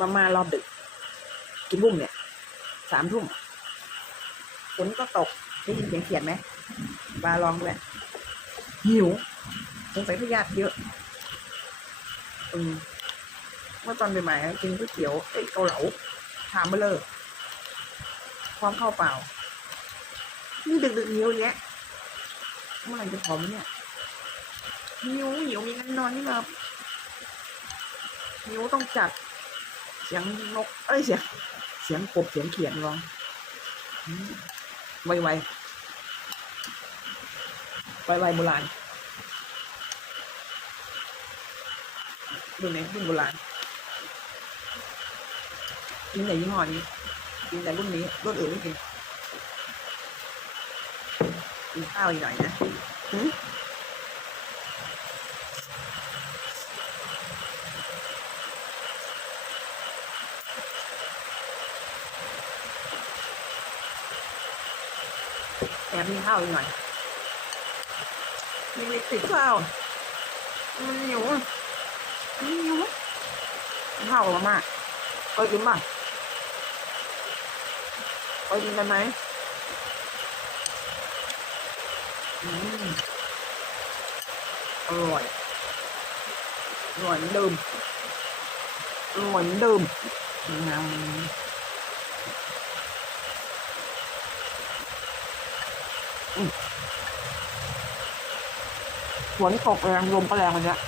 มามารอบดึก กินบุ้มเนี่ยสามทุ่มฝนก็ตกได้ยินเสียงเขียนไหมปลาลองด้วยหิวสงสัยพยาธิเยอะอืมเมื่อตอนใหม่ๆกินก๋วยเตี๋ยวเอ้ยเกาเหลาทามมาเลอพร้อมข้าวเปล่า นี่ดึกๆหิวอย่างเงี้ยเมื่อไหร่จะผอมเนี่ยหิวหิวมีกันนอนนี่แบบหิวต้องจัด เสียงนกเอ้ยเสียงเสียงกบเสียงเขียนร้องไวไวไวไวโบราณรุ่นไหนรุ่นโบราณกินแต่ยี่ห้อนี้กินแต่รุ่นนี้รุ่นอื่นไม่กินกินข้าวอีกหน่อยนะ แอบมีข้าวอีกหน่อยมีลิปติดข้าวมันหิวอะมันหิวข้าวกับมาม่าเคยกินป่ะเคยกินกันไหมอืมอร่อยอร่อยเหมือนเดิมอร่อยเหมือนเดิมงาม ฝนตกแรงลมก็แรงวันเนี้ย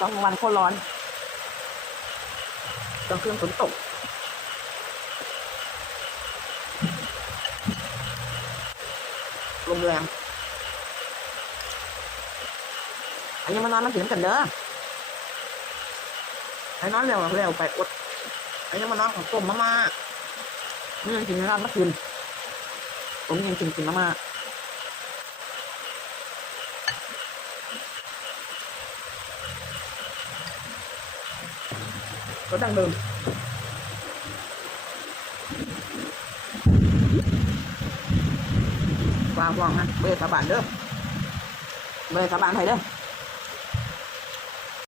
กลางวันโคตรร้อนกลางคืนฝนตกลมแรงอันนี้มานอนมาถึงกันเด้อไอ้นอนเร็วเร็วไปอดไอ้นี่มานอนของต้มมาม่า นี่ยังกินไม่ได้เมื่อคืนผมยังกินกินมาม่าก็ดังเดิมวางวางฮะเบอร์สาบานเด้อเบอร์สาบานไทยเด้อ